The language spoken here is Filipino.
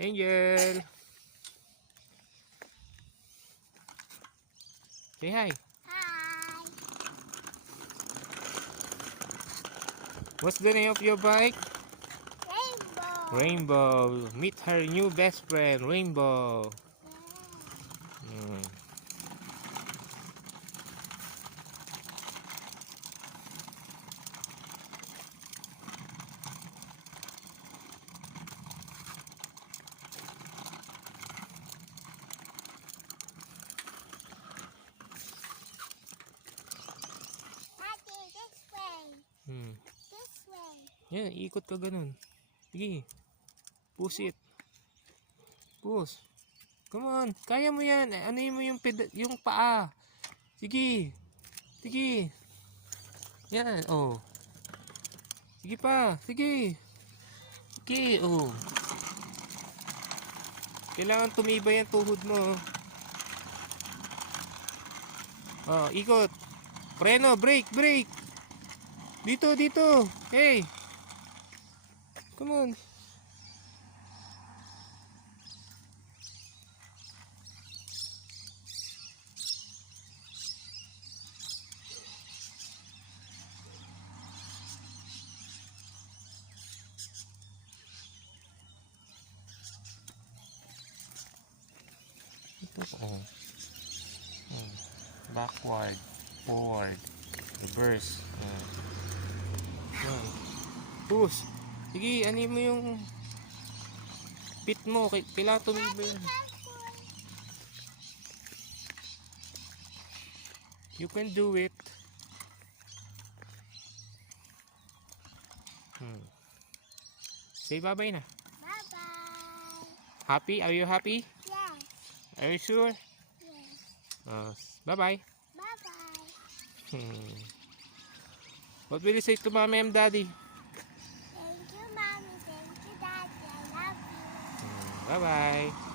Angel. Say hi. Hi. What's the name of your bike? Rainbow. Rainbow. Meet her new best friend, Rainbow. Mm. Daddy, this way. Hmm. This way. Yan, ikot ka ganun. Sige. Push it. Push. Come on. Kaya mo yan. Ano mo yung, yung paa. Sige. Sige. Yan. Oh. Sige pa. Sige. Sige. Oh. Kailangan tumibay ang tuhod mo. Oh, ikot. Preno. Brake. Brake. Dito. Dito. Hey. Come on. Ito. Oh. Oh. Backward. Forward. Reverse. Oh. Oh. Push. Sige, ano mo yung pit mo. Kailangan tumibay. You can do it. Say bye-bye na. Bye-bye. Happy? Are you happy? Yes. Are you sure? Yes. Bye-bye. Bye-bye. What will you say to mommy and daddy? Thank you, Mommy. Thank you, Daddy. I love you. Bye-bye.